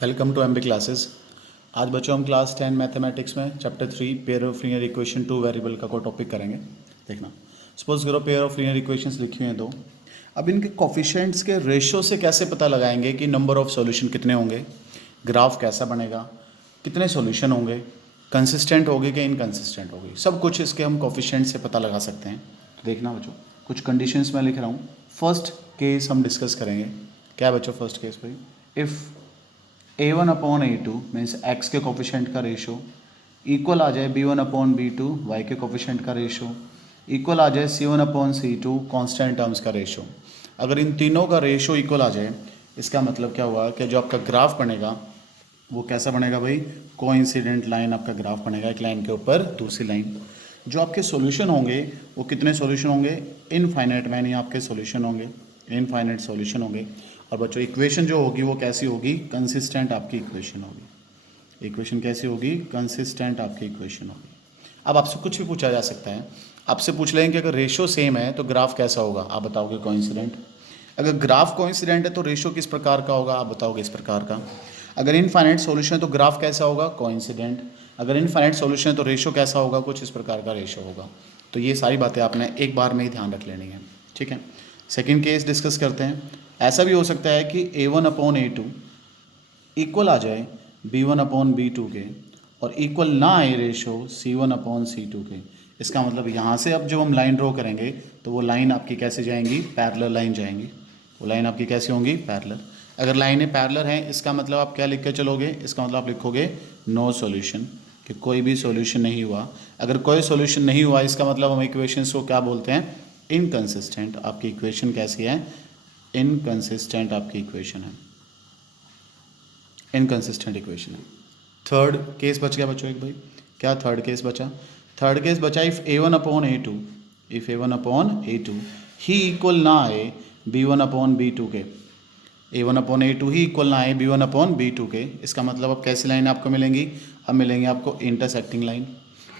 Welcome two MB classes. आज बच्चों हम क्लास 10 मैथमेटिक्स में chapter 3 pair of linear equation two variable का कोई टॉपिक करेंगे। देखना, सपोज करो पेयर ऑफ लीनियर इक्वेशंस लिखी हुई हैं दो। अब इनके कोफिशिएंट्स के रेशो से कैसे पता लगाएंगे कि नंबर ऑफ सॉल्यूशन कितने होंगे, ग्राफ कैसा बनेगा, कितने सॉल्यूशन होंगे, कंसिस्टेंट होगी कि इनकंसिस्टेंट होगी, सब कुछ इसके हम कोफिशिएंट से पता लगा सकते हैं। तो देखना बच्चों, कुछ कंडीशंस मैं लिख रहा हूँ। फर्स्ट केस हम डिस्कस करेंगे। क्या है बच्चों फर्स्ट केस भाई? If a1 upon a2 means x के कोफिशेंट का रेशो इक्वल आ जाए b1 अपॉन b2 y के कोफिशेंट का रेशो इक्वल आ जाए c1 upon c2 constant terms का रेशो। अगर इन तीनों का रेशो इक्वल आ जाए, इसका मतलब क्या हुआ कि जो आपका ग्राफ बनेगा वो कैसा बनेगा भाई? कोइंसिडेंट लाइन आपका ग्राफ बनेगा, एक लाइन के ऊपर दूसरी लाइन। जो आपके सॉल्यूशन होंगे वो कितने सॉल्यूशन होंगे? इनफाइनाइट मैनी आपके सॉल्यूशन होंगे, इनफाइनाइट सॉल्यूशन होंगे। और बच्चों इक्वेशन जो होगी वो कैसी होगी? कंसिस्टेंट आपकी इक्वेशन होगी। इक्वेशन कैसी होगी? कंसिस्टेंट आपकी इक्वेशन होगी। अब आपसे कुछ भी पूछा जा सकता है। आपसे पूछ लेंगे कि अगर रेशो सेम है तो ग्राफ कैसा होगा, आप बताओगे कोइंसिडेंट। अगर ग्राफ कोइंसिडेंट है तो रेशो किस प्रकार का होगा, आप बताओगे इस प्रकार का। अगर इनफाइनाइट सॉल्यूशन है तो ग्राफ कैसा होगा? कोइंसिडेंट। अगर इनफाइनाइट सॉल्यूशन है तो रेशो कैसा होगा? कुछ इस प्रकार का रेशो होगा। तो ये सारी बातें आपने एक बार में ही ध्यान रख लेनी है, ठीक है। सेकेंड केस डिस्कस करते हैं। ऐसा भी हो सकता है कि a1 अपॉन a2 इक्वल आ जाए b1 अपॉन b2 के और इक्वल ना आए रेशो c1 अपॉन c2 के। इसका मतलब यहाँ से अब जब हम लाइन ड्रॉ करेंगे तो वो लाइन आपकी कैसे जाएंगी? पैरेलल लाइन जाएंगी। वो लाइन आपकी कैसी होंगी? पैरेलल। अगर लाइनें पैरेलल हैं इसका मतलब आप क्या लिख के चलोगे? इसका मतलब आप लिखोगे नो सॉल्यूशन, कि कोई भी सॉल्यूशन नहीं हुआ। अगर कोई सॉल्यूशन नहीं हुआ इसका मतलब हम इक्वेशंस को क्या बोलते हैं? इनकंसिस्टेंट। आपकी इक्वेशन कैसी है? इनकंसिस्टेंट आपकी इक्वेशन है, इनकंसिस्टेंट इक्वेशन है। थर्ड केस बच गया बच्चों एक भाई। क्या थर्ड केस बचा? थर्ड केस बचा if a1 upon a2, if a1 upon a2 he equal ना आए b1 अपॉन b2 के। a1 अपॉन a2 ही इक्वल ना आए b1 अपॉन b2 के। इसका मतलब अब कैसी लाइन आपको मिलेंगी? अब मिलेंगे आपको इंटरसेक्टिंग लाइन।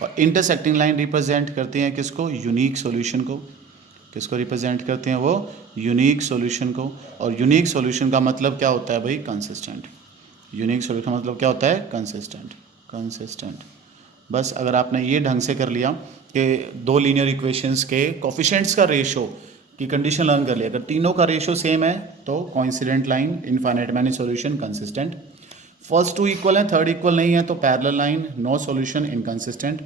और इंटरसेक्टिंग लाइन रिप्रेजेंट करती हैं किसको? यूनिक सॉल्यूशन को। किसको रिप्रेजेंट करते हैं वो? यूनिक सॉल्यूशन को। और यूनिक सॉल्यूशन का मतलब क्या होता है भाई? कंसिस्टेंट। यूनिक सॉल्यूशन का मतलब क्या होता है? कंसिस्टेंट। कंसिस्टेंट। बस अगर आपने ये ढंग से कर लिया कि दो लीनियर इक्वेशंस के कोफिशिएंट्स का रेशो की कंडीशन लर्न कर लिया, अगर तीनों का रेशो सेम है तो coincident line, infinite many solution, consistent. First two equal है, थर्ड इक्वल नहीं है तो parallel line, no solution, inconsistent.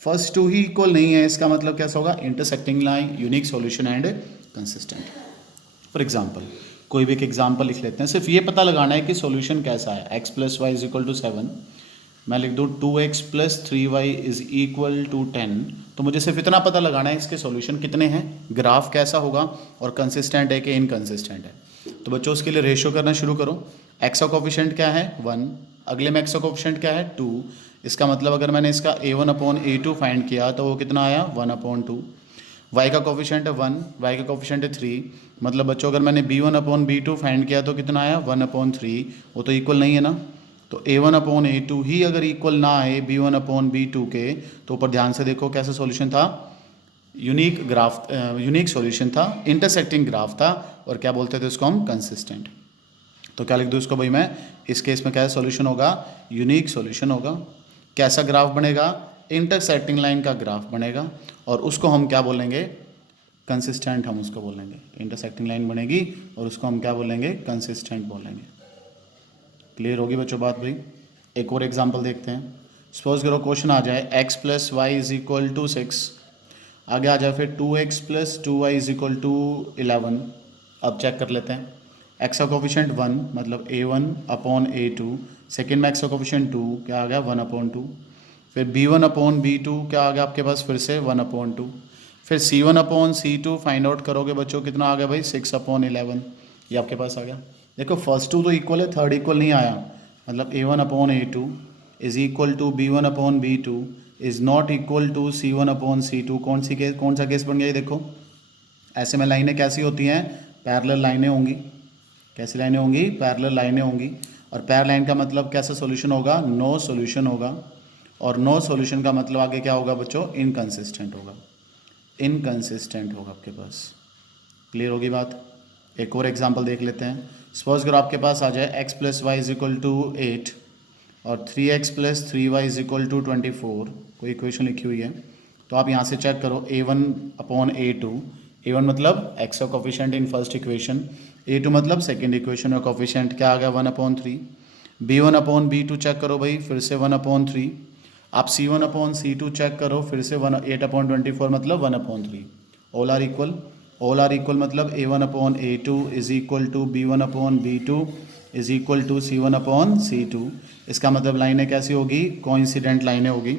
First two ही इक्वल नहीं है इसका मतलब कैसा होगा? Intersecting line, unique solution and consistent. For example कोई भी एक एग्जाम्पल लिख लेते हैं। सिर्फ ये पता लगाना है कि सॉल्यूशन कैसा है। x plus y is equal to 7, मैं लिख दूँ 2x plus 3y is equal to 10। तो मुझे सिर्फ इतना पता लगाना है इसके सॉल्यूशन कितने हैं, ग्राफ कैसा होगा और कंसिस्टेंट है कि इनकंसिस्टेंट है। तो बच्चों उसके लिए रेशियो करना शुरू करो। x का कोफिशिएंट क्या है? 1। अगले में x का कोफिशिएंट क्या है? 2। इसका मतलब अगर मैंने इसका a1 अपॉन a2 फाइंड किया तो वो कितना आया? 1 अपॉन 2। y का कोफिशिएंट है 1, y का कोफिशिएंट है 3। मतलब बच्चों अगर मैंने b1 अपॉन b2 फाइंड किया तो कितना आया? 1 अपॉन 3। वो तो इक्वल नहीं है ना। तो a1 अपॉन a2 ही अगर इक्वल ना आए b1 अपॉन b2 के तो ऊपर ध्यान से देखो कैसा सॉल्यूशन था? यूनिक ग्राफ, यूनिक सॉल्यूशन था, इंटरसेक्टिंग ग्राफ था। और क्या बोलते थे उसको हम? कंसिस्टेंट। तो क्या लिख दूँ इसको भाई मैं? इस केस में क्या सॉल्यूशन होगा? यूनिक सॉल्यूशन होगा। कैसा ग्राफ बनेगा? इंटरसेक्टिंग लाइन का ग्राफ बनेगा। और उसको हम क्या बोलेंगे? कंसिस्टेंट हम उसको बोलेंगे। इंटरसेक्टिंग लाइन बनेगी और उसको हम क्या बोलेंगे? कंसिस्टेंट बोलेंगे। क्लियर होगी बच्चों बात भाई? एक और एग्जांपल देखते हैं। सपोज करो क्वेश्चन आ जाए x plus y is equal to 6, आगे आ जाए फिर 2x plus 2y is equal to 11। अब चेक कर लेते हैं। x का कोफिशिएंट 1 मतलब a1 अपॉन a2, सेकेंड में x का कोफिशिएंट 2 क्या आ गया? 1 अपॉन 2। फिर b1 अपॉन b2 क्या आ गया आपके पास? फिर से 1 अपॉन 2। फिर c1 upon c2 find out करोगे बच्चों कितना आ गया भाई? 6 अपॉन 11। ये आपके पास आ गया। देखो फर्स्ट टू तो इक्वल है, थर्ड इक्वल नहीं आया। मतलब a1 upon a2 is equal to b1 upon b2 is not equal to c1 upon c2। कौन सा केस बन गया ये देखो। ऐसे में लाइनें कैसी होती हैं? पैरेलल लाइनें होंगी। कैसी लाइनें होंगी? पैरेलल लाइनें होंगी। और पैरेलल लाइन का मतलब कैसा सॉल्यूशन होगा? नो सॉल्यूशन होगा। और नो सॉल्यूशन का मतलब आगे क्या होगा बच्चों? इनकंसिस्टेंट होगा। इनकंसिस्टेंट होगा आपके पास। क्लियर होगी बात? एक और एग्जांपल देख लेते हैं। सपोज करो आपके पास आ जाए x plus y is equal to 8 और 3x plus 3y is equal to 24, कोई इक्वेशन लिखी हुई है। तो आप यहाँ से चेक करो a1 अपॉन a2, a1 मतलब x का coefficient in first equation, a2 मतलब सेकेंड इक्वेशन का कोफिशिएंट, क्या आ गया 1/3। b1 अपॉन b2 चेक करो भाई, फिर से 1/3। आप c1 अपॉन c2 चेक करो, फिर से 8/24 मतलब 1/3। ऑल आर इक्वल मतलब a1 upon a2 is equal to b1 upon b2 is equal to c1 upon c2। इसका मतलब लाइनें कैसी होगी, कोइंसिडेंट लाइनें होगी,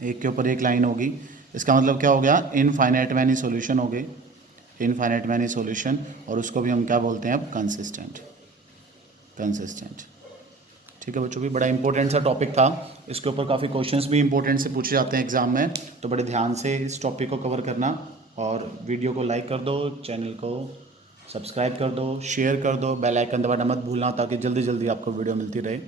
एक के ऊपर एक लाइन होगी। इसका मतलब क्या हो गया, इनफाइनाइट मैनी सॉल्यूशन हो गए, इनफाइनाइट मैनी सॉल्यूशन, और उसको भी हम क्या बोलते हैं अब, कंसिस्टेंट। ठीक है बच्चों, भी बड़ा इंपॉर्टेंट सा टॉपिक था, इसके ऊपर काफ़ी क्वेश्चंस भी इंपॉर्टेंट से पूछे जाते हैं एग्जाम में, तो बड़े ध्यान से इस टॉपिक को कवर करना। और वीडियो को लाइक कर दो, चैनल को सब्सक्राइब कर दो, शेयर कर दो, बेल आइकन दबाना मत भूलना, ताकि जल्दी जल्दी आपको वीडियो मिलती रहे।